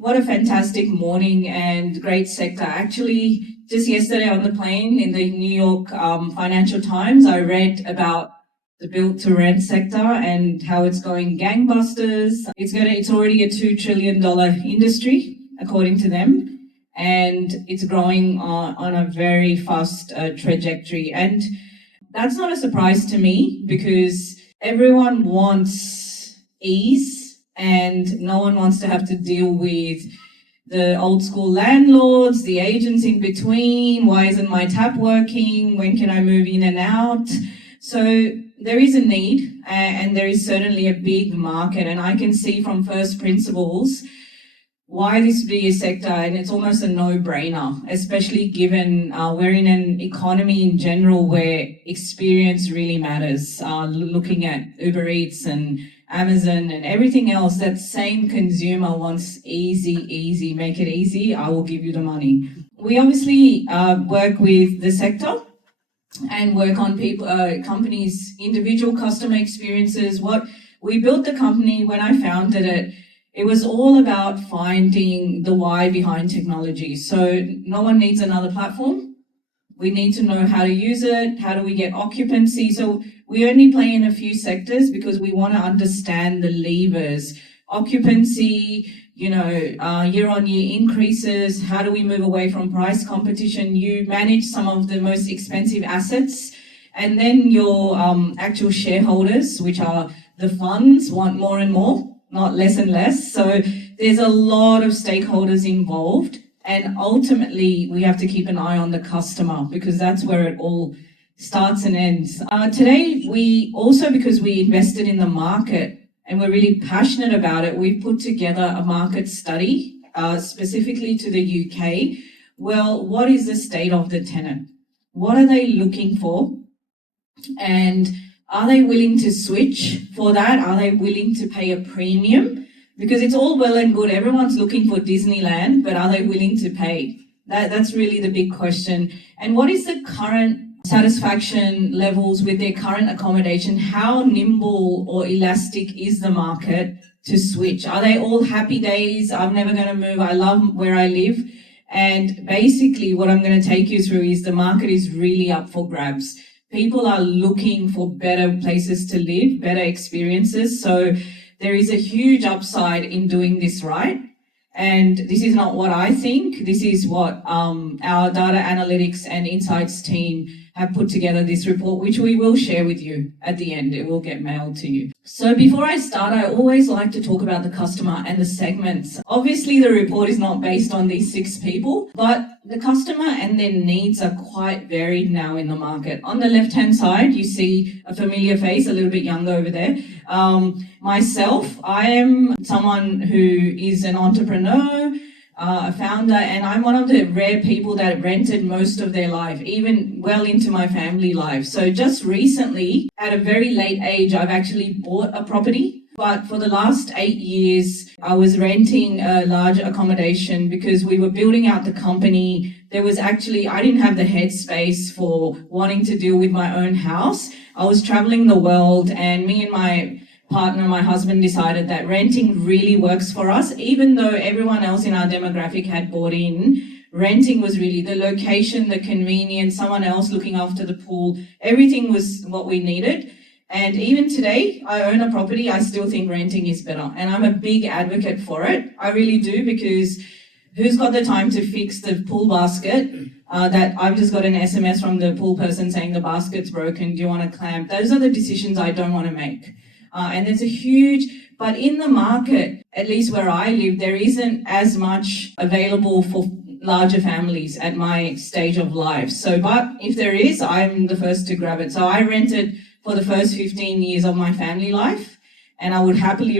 What a fantastic morning and great sector. Actually, just yesterday on the plane in the New York Financial Times, I read about the build-to-rent sector and how it's going gangbusters. It's already a $2 trillion industry, according to them, and it's growing on a very fast trajectory. And that's not a surprise to me because everyone wants ease and no one wants to have to deal with the old school landlords, the agents in between, why isn't my tap working, when can I move in and out? So there is a need and there is certainly a big market, and I can see from first principles why this would be a sector, and it's almost a no-brainer, especially given we're in an economy in general where experience really matters. Looking at Uber Eats and Amazon and everything else, that same consumer wants easy, make it easy, I will give you the money. We obviously work with the sector and work on companies' individual customer experiences. What we built the company, when I founded it, it was all about finding the why behind technology. So no one needs another platform. We need to know how to use it. How do we get occupancy? So we only play in a few sectors because we want to understand the levers. Occupancy, year-on-year increases. How do we move away from price competition? You manage some of the most expensive assets, and then your actual shareholders, which are the funds, want more and more, not less and less. So there's a lot of stakeholders involved, and ultimately we have to keep an eye on the customer because that's where it all starts and ends. Today, because we invested in the market and we're really passionate about it, we've put together a market study specifically to the UK. Well, what is the state of the tenant? What are they looking for? And are they willing to switch for that? Are they willing to pay a premium? Because it's all well and good, everyone's looking for Disneyland, but are they willing to pay? That's really the big question. And what is the current satisfaction levels with their current accommodation? How nimble or elastic is the market to switch? Are they all happy days? I'm never going to move. I love where I live. And basically what I'm going to take you through is the market is really up for grabs. People are looking for better places to live, better experiences. So there is a huge upside in doing this right. And this is not what I think. This is what our data analytics and insights team have put together this report, which we will share with you at the end. It will get mailed to you. So before I start, I always like to talk about the customer and the segments. Obviously, the report is not based on these 6 people, but the customer and their needs are quite varied now in the market. On the left-hand side, you see a familiar face, a little bit younger over there. Myself, I am someone who is an entrepreneur, a founder, and I'm one of the rare people that rented most of their life, even well into my family life. So just recently, at a very late age, I've actually bought a property. But for the last 8 years, I was renting a large accommodation because we were building out the company. I didn't have the headspace for wanting to deal with my own house. I was traveling the world, and me and my partner, my husband, decided that renting really works for us. Even though everyone else in our demographic had bought in, renting was really the location, the convenience, someone else looking after the pool. Everything was what we needed. And even today, I own a property, I still think renting is better. And I'm a big advocate for it. I really do, because who's got the time to fix the pool basket that I've just got an SMS from the pool person saying the basket's broken, do you want to clamp? Those are the decisions I don't want to make. And there's but in the market, at least where I live, there isn't as much available for larger families at my stage of life. But if there is, I'm the first to grab it. So I rented for the first 15 years of my family life, and I would happily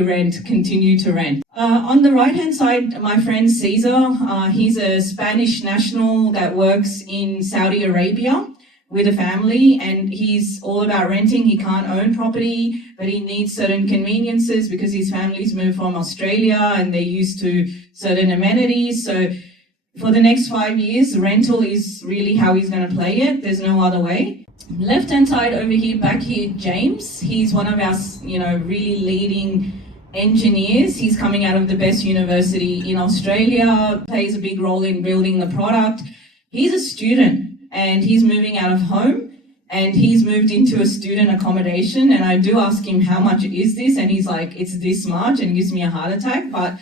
continue to rent. On the right-hand side, my friend Cesar, he's a Spanish national that works in Saudi Arabia with a family, and he's all about renting. He can't own property, but he needs certain conveniences because his family's moved from Australia and they're used to certain amenities. So for the next 5 years, rental is really how he's going to play it. There's no other way. Left-hand side over here, back here, James. He's one of our, really leading engineers. He's coming out of the best university in Australia, plays a big role in building the product. He's a student and he's moving out of home and he's moved into a student accommodation. And I do ask him, how much is this? And he's like, it's this much, and gives me a heart attack. But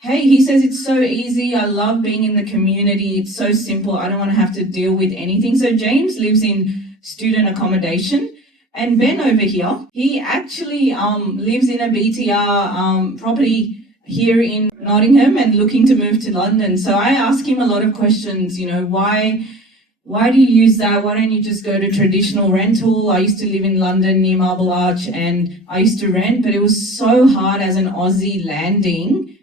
hey, he says, it's so easy. I love being in the community. It's so simple. I don't want to have to deal with anything. So James lives in student accommodation. And Ben over here, he actually lives in a BTR property here in Nottingham and looking to move to London. So I ask him a lot of questions, why do you use that? Why don't you just go to traditional rental? I used to live in London near Marble Arch and I used to rent, but it was so hard as an Aussie landing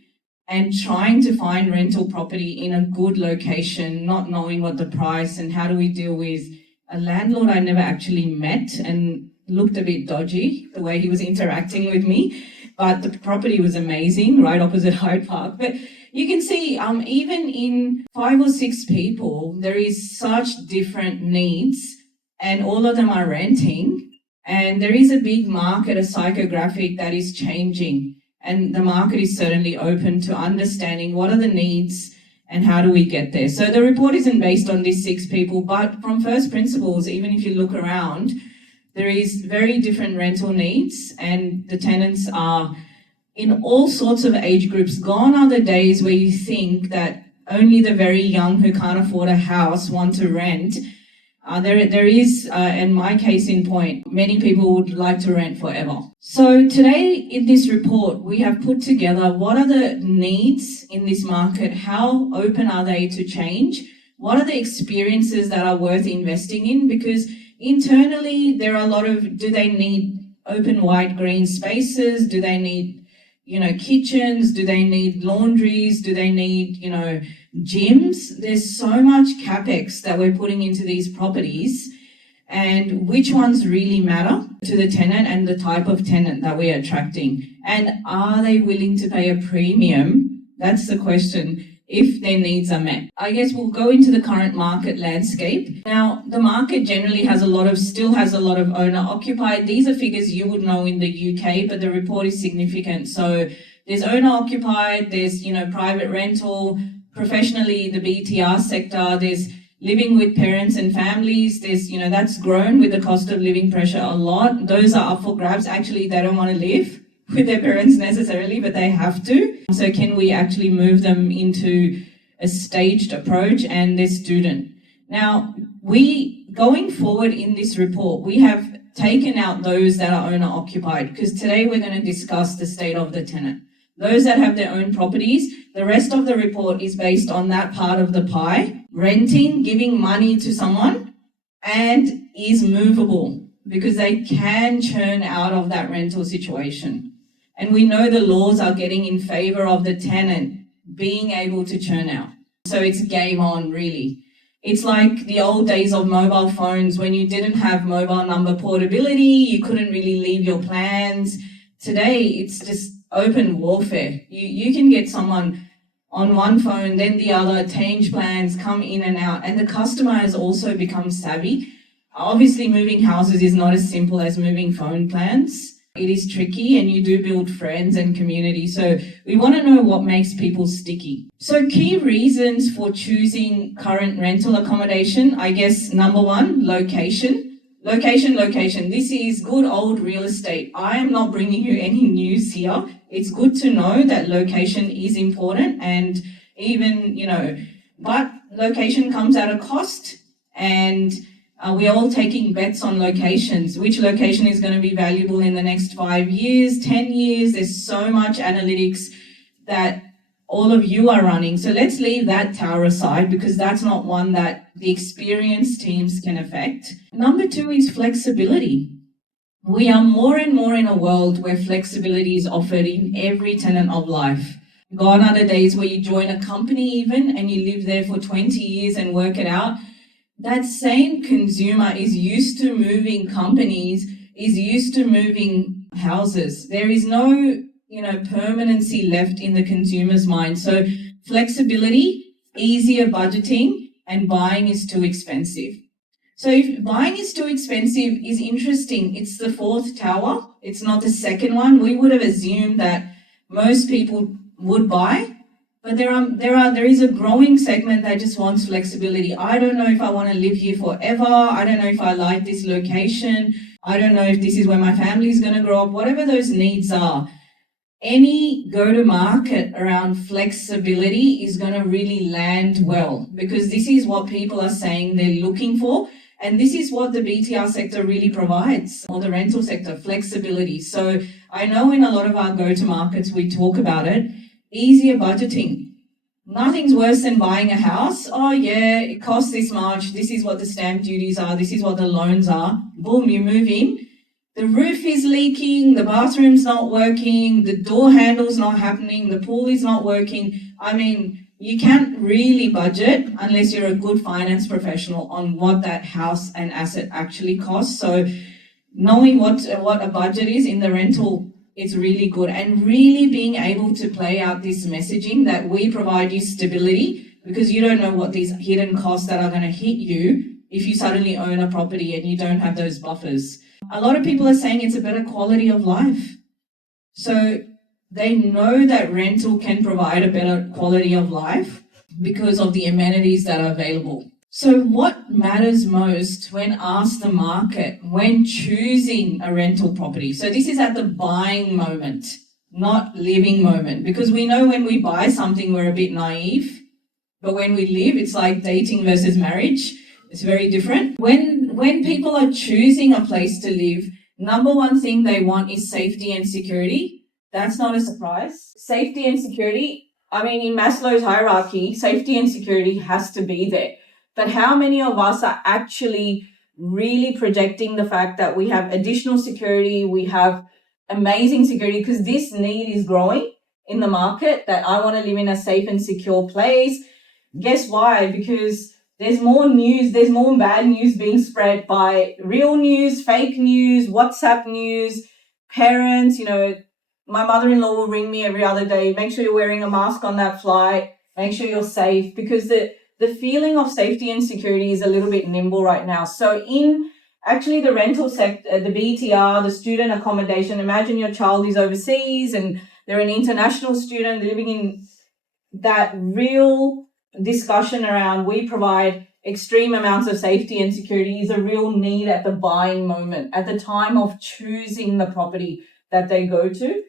and trying to find rental property in a good location, not knowing what the price and how do we deal with a landlord I never actually met and looked a bit dodgy the way he was interacting with me, but the property was amazing, right opposite Hyde Park. But you can see even in 5 or 6 people, there is such different needs and all of them are renting, and there is a big market, a psychographic that is changing, and the market is certainly open to understanding what are the needs and how do we get there. So the report isn't based on these 6 people, but from first principles, even if you look around, there is very different rental needs and the tenants are in all sorts of age groups. Gone are the days where you think that only the very young who can't afford a house want to rent. There is, in my case in point, many people would like to rent forever. So today in this report, we have put together what are the needs in this market, how open are they to change, what are the experiences that are worth investing in, because internally there are a lot of, do they need open wide green spaces, do they need kitchens, do they need laundries, do they need gyms? There's so much capex that we're putting into these properties, and which ones really matter to the tenant and the type of tenant that we're attracting, and are they willing to pay a premium? That's the question, if their needs are met. I guess we'll go into the current market landscape. Now, the market generally still has a lot of owner occupied. These are figures you would know in the UK, but the report is significant. So there's owner occupied, there's, private rental, professionally the BTR sector, there's living with parents and families, there's, that's grown with the cost of living pressure a lot. Those are up for grabs. Actually, they don't want to live with their parents necessarily, but they have to. So can we actually move them into a staged approach and their student? Now, going forward in this report, we have taken out those that are owner occupied, because today we're going to discuss the state of the tenant. Those that have their own properties, the rest of the report is based on that part of the pie, renting, giving money to someone, and is movable because they can churn out of that rental situation. And we know the laws are getting in favor of the tenant being able to churn out. So it's game on, really. It's like the old days of mobile phones when you didn't have mobile number portability, you couldn't really leave your plans. Today, it's just open warfare. You can get someone on one phone, then the other, change plans, come in and out. And the customer has also become savvy. Obviously, moving houses is not as simple as moving phone plans. It is tricky and you do build friends and community. So we want to know what makes people sticky. So key reasons for choosing current rental accommodation, I guess number 1, location. Location. This is good old real estate. I am not bringing you any news here. It's good to know that location is important, and even, but location comes at a cost, and we're all taking bets on locations. Which location is going to be valuable in the next 5 years, 10 years? There's so much analytics that all of you are running. So let's leave that tower aside because that's not one that the experienced teams can affect. Number 2 is flexibility. We are more and more in a world where flexibility is offered in every tenet of life. Gone are the days where you join a company even and you live there for 20 years and work it out. That same consumer is used to moving companies, is used to moving houses. There is no, permanency left in the consumer's mind. So flexibility, easier budgeting, and buying is too expensive. So if buying is too expensive is interesting. It's the 4th tower. It's not the second one. We would have assumed that most people would buy. But there is a growing segment that just wants flexibility. I don't know if I want to live here forever. I don't know if I like this location. I don't know if this is where my family is going to grow up. Whatever those needs are, any go-to-market around flexibility is going to really land well, because this is what people are saying they're looking for. And this is what the BTR sector really provides, or the rental sector, flexibility. So I know in a lot of our go-to-markets, we talk about it, easier budgeting. Nothing's worse than buying a house. Oh yeah, it costs this much. This is what the stamp duties are. This is what the loans are. Boom, you move in. The roof is leaking, the bathroom's not working, the door handle's not happening, the pool is not working. I mean, you can't really budget unless you're a good finance professional on what that house and asset actually costs. So knowing what a budget is in the rental, it's really good. And really being able to play out this messaging that we provide you stability, because you don't know what these hidden costs that are going to hit you if you suddenly own a property and you don't have those buffers. A lot of people are saying it's a better quality of life. So they know that rental can provide a better quality of life because of the amenities that are available. So what matters most when asked the market, when choosing a rental property? So this is at the buying moment, not living moment, because we know when we buy something, we're a bit naive, but when we live, it's like dating versus marriage. It's very different. When people are choosing a place to live, number one thing they want is safety and security. That's not a surprise. Safety and security, I mean, in Maslow's hierarchy, safety and security has to be there. But how many of us are actually really projecting the fact that we have additional security, we have amazing security, because this need is growing in the market, that I want to live in a safe and secure place. Guess why? Because there's more news, there's more bad news being spread by real news, fake news, WhatsApp news, parents, my mother-in-law will ring me every other day, make sure you're wearing a mask on that flight, make sure you're safe, because the feeling of safety and security is a little bit nimble right now. So in actually the rental sector, the BTR, the student accommodation, imagine your child is overseas and they're an international student living in that real discussion around we provide extreme amounts of safety and security is a real need at the buying moment, at the time of choosing the property that they go to.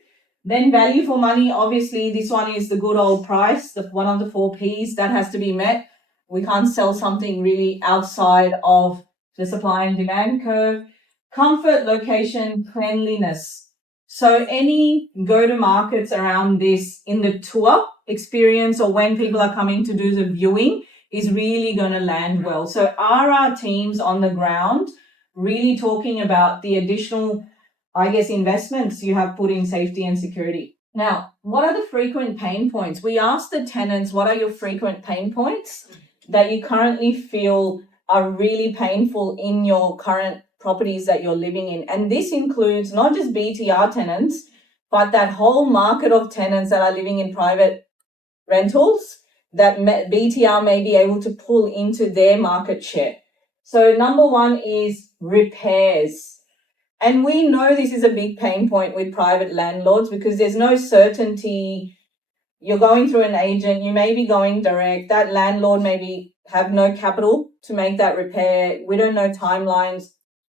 Then value for money, obviously this one is the good old price, one of the 4 Ps that has to be met. We can't sell something really outside of the supply and demand curve. Comfort, location, cleanliness. So any go-to-markets around this in the tour experience or when people are coming to do the viewing is really going to land well. So are our teams on the ground really talking about the additional, investments you have put in safety and security? Now, what are the frequent pain points? We asked the tenants, what are your frequent pain points that you currently feel are really painful in your current properties that you're living in? And this includes not just BTR tenants, but that whole market of tenants that are living in private rentals that BTR may be able to pull into their market share. So number one is repairs. And we know this is a big pain point with private landlords because there's no certainty. You're going through an agent, you may be going direct. That landlord maybe have no capital to make that repair. We don't know timelines.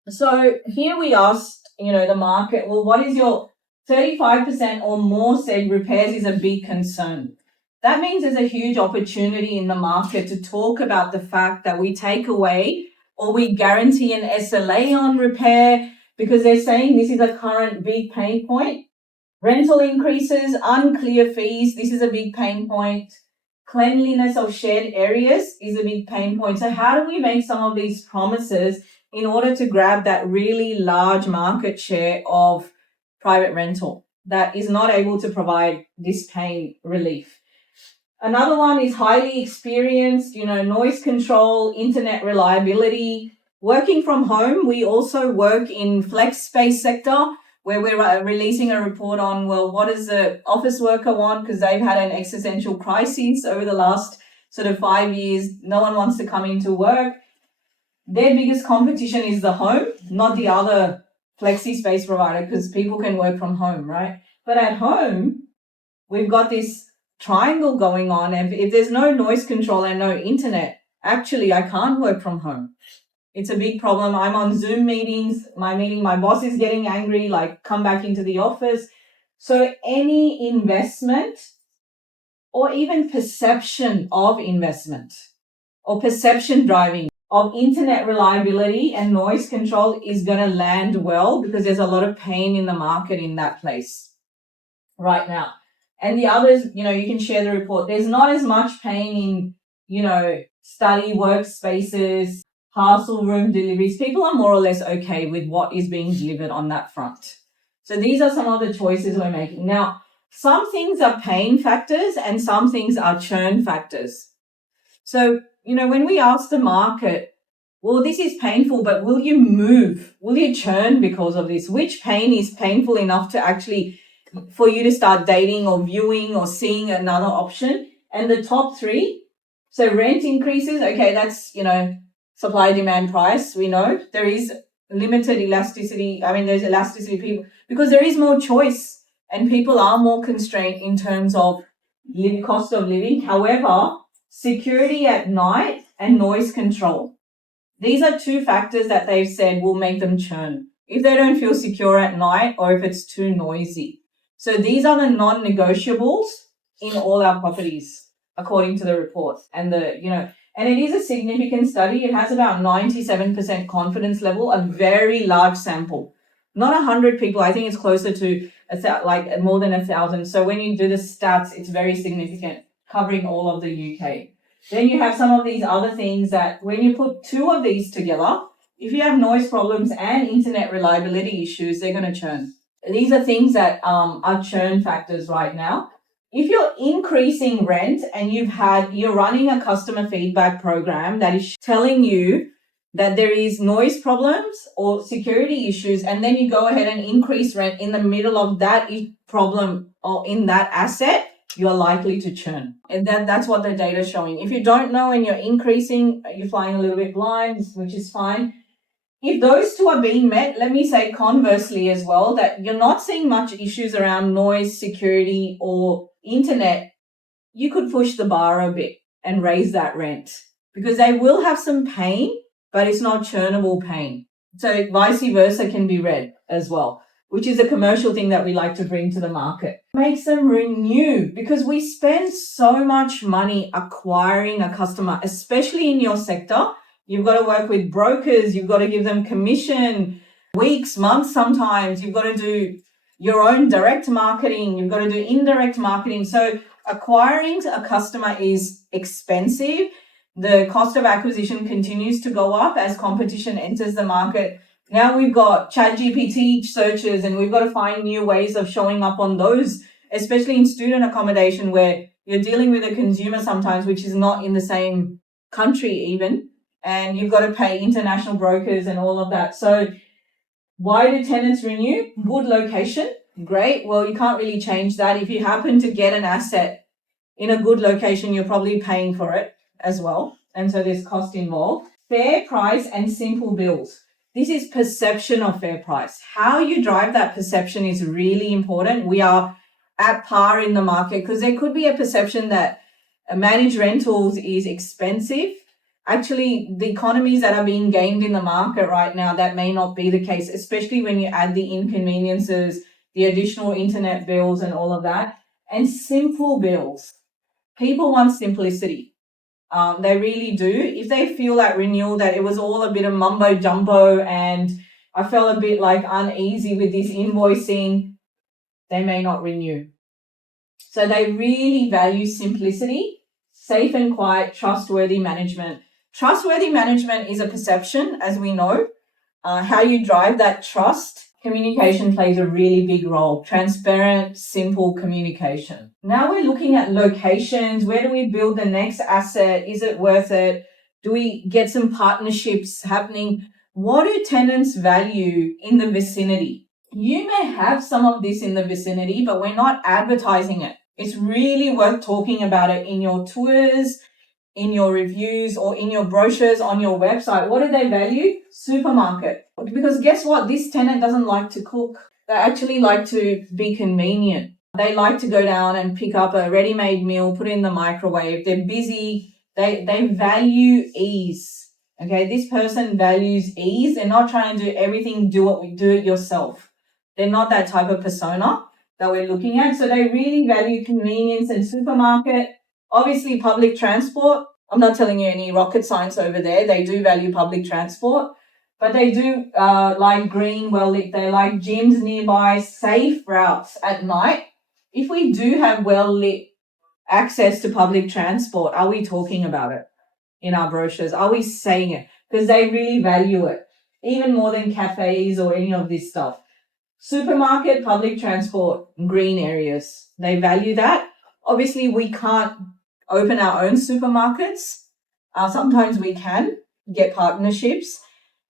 So here we asked, the market, well, what is your 35% or more said repairs is a big concern. That means there's a huge opportunity in the market to talk about the fact that we take away or we guarantee an SLA on repair because they're saying this is a current big pain point. Rental increases, unclear fees, this is a big pain point. Cleanliness of shared areas is a big pain point. So how do we make some of these promises in order to grab that really large market share of private rental that is not able to provide this pain relief? Another one is highly experienced, noise control, internet reliability. Working from home, we also work in flex space sector where we're releasing a report on, well, what does the office worker want? Because they've had an existential crisis over the last sort of 5 years. No one wants to come into work. Their biggest competition is the home, not the other flexi space provider, because people can work from home, right? But at home, we've got this triangle going on. And if there's no noise control and no internet, actually, I can't work from home. It's a big problem. I'm on Zoom meetings. My boss is getting angry, like, come back into the office. So any investment or even perception of investment or perception driving of internet reliability and noise control is going to land well, because there's a lot of pain in the market in that place right now. And the others, you can share the report. There's not as much pain in, study workspaces, parcel room deliveries. People are more or less okay with what is being delivered on that front. So these are some of the choices we're making. Now, some things are pain factors and some things are churn factors. So, when we ask the market, well, this is painful, but will you move? Will you churn because of this? Which pain is painful enough to actually, for you to start dating or viewing or seeing another option? And the top three, so rent increases, okay, that's, supply, demand, price. We know there is limited elasticity. There's elasticity people because there is more choice and people are more constrained in terms of cost of living. However, security at night and noise control. These are two factors that they've said will make them churn if they don't feel secure at night or if it's too noisy. So these are the non-negotiables in all our properties, according to the report. And and it is a significant study. It has about 97% confidence level, a very large sample. Not 100 people. I think it's closer to more than 1,000. So when you do the stats, it's very significant, covering all of the UK. Then you have some of these other things that when you put two of these together, if you have noise problems and internet reliability issues, they're going to churn. These are things that are churn factors right now. If you're increasing rent and you're running a customer feedback program that is telling you that there is noise problems or security issues, and then you go ahead and increase rent in the middle of that problem or in that asset, you're likely to churn. And that's what the data is showing. If you don't know and you're increasing, you're flying a little bit blind, which is fine. If those two are being met, let me say conversely as well, that you're not seeing much issues around noise, security, or internet, you could push the bar a bit and raise that rent because they will have some pain, but it's not churnable pain. So vice versa can be read as well, which is a commercial thing that we like to bring to the market. Makes them renew because we spend so much money acquiring a customer, especially in your sector. You've got to work with brokers. You've got to give them commission, weeks, months sometimes. You've got to do your own direct marketing. You've got to do indirect marketing. So acquiring a customer is expensive. The cost of acquisition continues to go up as competition enters the market. Now we've got ChatGPT searches and we've got to find new ways of showing up on those, especially in student accommodation where you're dealing with a consumer sometimes, which is not in the same country even. And you've got to pay international brokers and all of that. So why do tenants renew? Good location. Great. Well, you can't really change that. If you happen to get an asset in a good location, you're probably paying for it as well. And so there's cost involved. Fair price and simple bills. This is perception of fair price. How you drive that perception is really important. We are at par in the market because there could be a perception that managed rentals is expensive. Actually, the economies that are being gained in the market right now, that may not be the case, especially when you add the inconveniences, the additional internet bills and all of that. And simple bills. People want simplicity. They really do. If they feel at renewal that it was all a bit of mumbo jumbo and I felt a bit like uneasy with this invoicing, they may not renew. So they really value simplicity, safe and quiet, trustworthy management. Trustworthy management is a perception, as we know. How you drive that trust, communication plays a really big role. Transparent, simple communication. Now we're looking at locations. Where do we build the next asset? Is it worth it? Do we get some partnerships happening? What do tenants value in the vicinity? You may have some of this in the vicinity, but we're not advertising it. It's really worth talking about it in your tours, in your reviews, or in your brochures on your website. What do they value? Supermarket. Because guess what? This tenant doesn't like to cook. They actually like to be convenient. They like to go down and pick up a ready-made meal, put it in the microwave. They're busy. They value ease. Okay, this person values ease. They're not trying to do everything, do it yourself. They're not that type of persona that we're looking at. So they really value convenience and supermarket. Obviously, public transport. I'm not telling you any rocket science over there. They do value public transport, but they do like green, well-lit. They like gyms nearby, safe routes at night. If we do have well-lit access to public transport, are we talking about it in our brochures? Are we saying it? Because they really value it, even more than cafes or any of this stuff. Supermarket, public transport, green areas, they value that. Obviously, we can't open our own supermarkets. Sometimes we can get partnerships,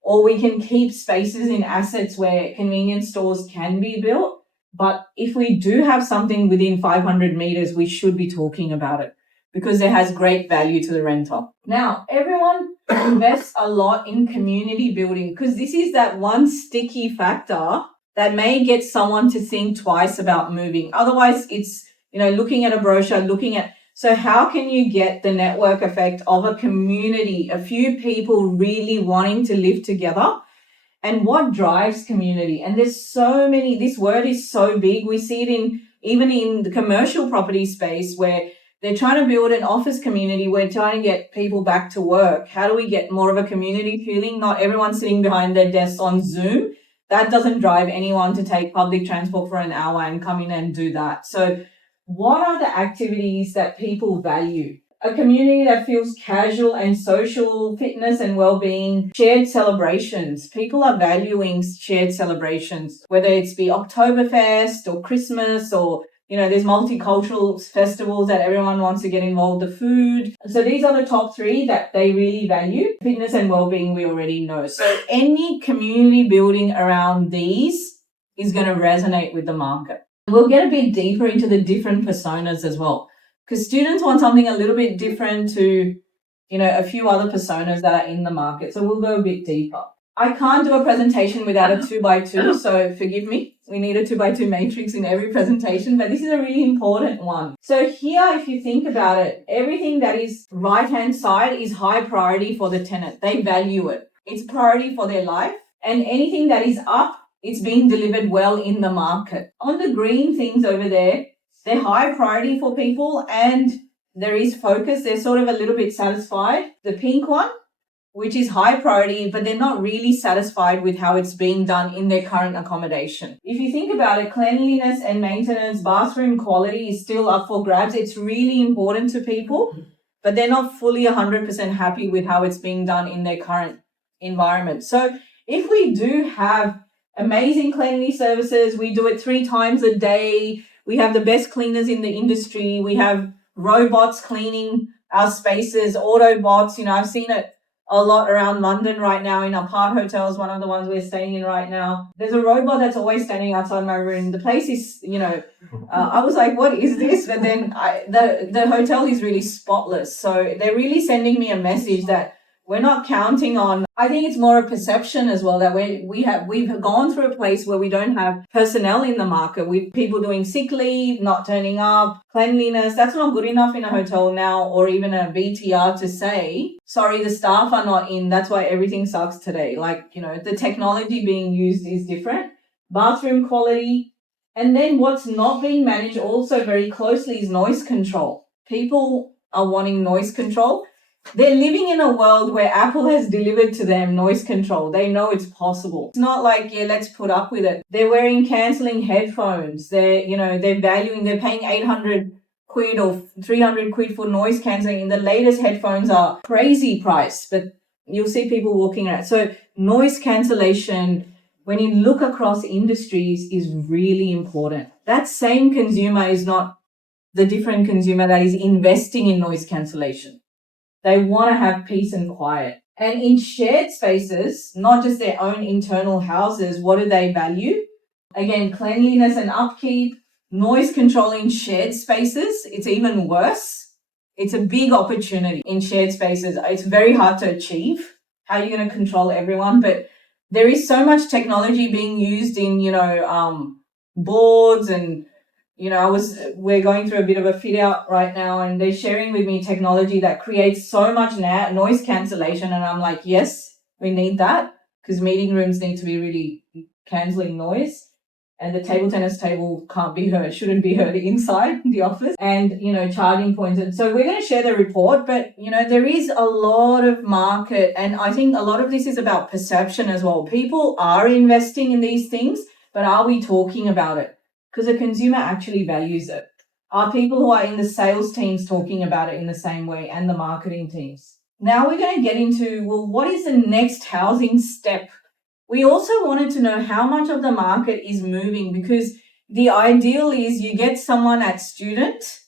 or we can keep spaces in assets where convenience stores can be built. But if we do have something within 500 meters, we should be talking about it because it has great value to the renter. Now, everyone invests a lot in community building because this is that one sticky factor that may get someone to think twice about moving. Otherwise, it's, looking at a brochure, so how can you get the network effect of a community, a few people really wanting to live together? And what drives community? And there's so many, this word is so big. We see it even in the commercial property space where they're trying to build an office community. We're trying to get people back to work. How do we get more of a community feeling? Not everyone sitting behind their desks on Zoom. That doesn't drive anyone to take public transport for an hour and come in and do that. So what are the activities that people value? A community that feels casual and social, fitness and well-being, shared celebrations. People are valuing shared celebrations, whether it's be Oktoberfest or Christmas or, there's multicultural festivals that everyone wants to get involved, the food. So these are the top three that they really value. Fitness and well-being, we already know. So any community building around these is going to resonate with the market. We'll get a bit deeper into the different personas as well, because students want something a little bit different to, a few other personas that are in the market. So we'll go a bit deeper. I can't do a presentation without a 2x2, so forgive me. We need a 2x2 matrix in every presentation, but this is a really important one. So here, if you think about it, everything that is right-hand side is high priority for the tenant. They value it. It's priority for their life. And anything that is up, it's being delivered well in the market. On the green things over there, they're high priority for people and there is focus. They're sort of a little bit satisfied. The pink one, which is high priority, but they're not really satisfied with how it's being done in their current accommodation. If you think about it, cleanliness and maintenance, bathroom quality is still up for grabs. It's really important to people, but they're not fully 100% happy with how it's being done in their current environment. So if we do have amazing cleanliness services, we do it 3 times a day, we have the best cleaners in the industry, we have robots cleaning our spaces, Autobots, I've seen it a lot around London right now in apart hotels, one of the ones we're staying in right now. There's a robot that's always standing outside my room. The place is, I was like, what is this? But then the hotel is really spotless. So they're really sending me a message that we're not counting on. I think it's more a perception as well that we've gone through a place where we don't have personnel in the market with people doing sick leave, not turning up, cleanliness. That's not good enough in a hotel now or even a BTR to say, sorry, the staff are not in. That's why everything sucks today. The technology being used is different. Bathroom quality. And then what's not being managed also very closely is noise control. People are wanting noise control. They're living in a world where Apple has delivered to them noise control. They know it's possible. It's not like, let's put up with it. They're wearing cancelling headphones. They're paying 800 quid or 300 quid for noise cancelling. And the latest headphones are crazy price, but you'll see people walking around. So noise cancellation, when you look across industries, is really important. That same consumer is not the different consumer that is investing in noise cancellation. They want to have peace and quiet. And in shared spaces, not just their own internal houses, what do they value? Again, cleanliness and upkeep, noise control in shared spaces. It's even worse. It's a big opportunity in shared spaces. It's very hard to achieve. How are you going to control everyone? But there is so much technology being used in, boards and, we're going through a bit of a fit out right now, and they're sharing with me technology that creates so much noise cancellation. And I'm like, yes, we need that, because meeting rooms need to be really cancelling noise. And the table tennis table shouldn't be heard inside the office, and, charging points. And so we're going to share the report, but, there is a lot of market. And I think a lot of this is about perception as well. People are investing in these things, but are we talking about it? Because the consumer actually values it. Are people who are in the sales teams talking about it in the same way, and the marketing teams? Now we're going to get into, well, what is the next housing step? We also wanted to know how much of the market is moving, because the ideal is you get someone at student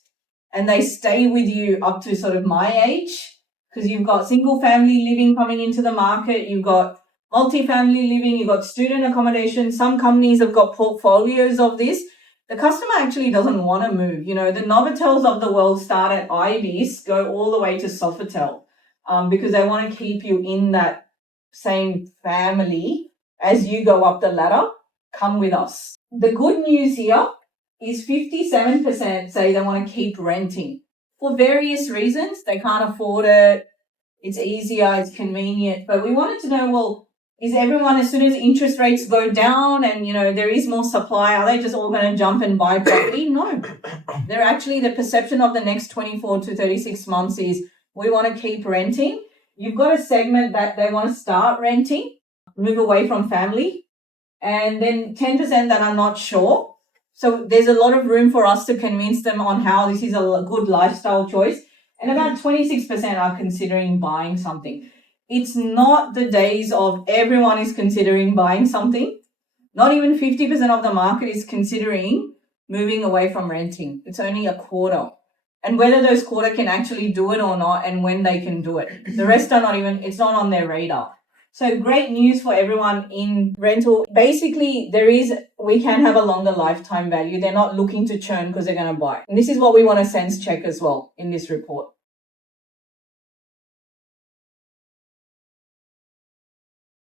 and they stay with you up to sort of my age, because you've got single family living coming into the market, you've got multifamily living, you've got student accommodation. Some companies have got portfolios of this. The customer actually doesn't want to move. The Novotels of the world start at Ibis, go all the way to Sofitel, because they want to keep you in that same family. As you go up the ladder, come with us. The good news here is 57% say they want to keep renting for various reasons. They can't afford it. It's easier, it's convenient. But we wanted to know, well, is everyone, as soon as interest rates go down and, there is more supply, are they just all going to jump and buy property? No. They're actually, the perception of the next 24 to 36 months is we want to keep renting. You've got a segment that they want to start renting, move away from family, and then 10% that are not sure. So there's a lot of room for us to convince them on how this is a good lifestyle choice. And about 26% are considering buying something. It's not the days of everyone is considering buying something. Not even 50% of the market is considering moving away from renting. It's only a quarter. And whether those quarter can actually do it or not, and when they can do it. The rest are not even, it's not on their radar. So great news for everyone in rental. Basically, we can have a longer lifetime value. They're not looking to churn because they're going to buy. And this is what we want to sense check as well in this report.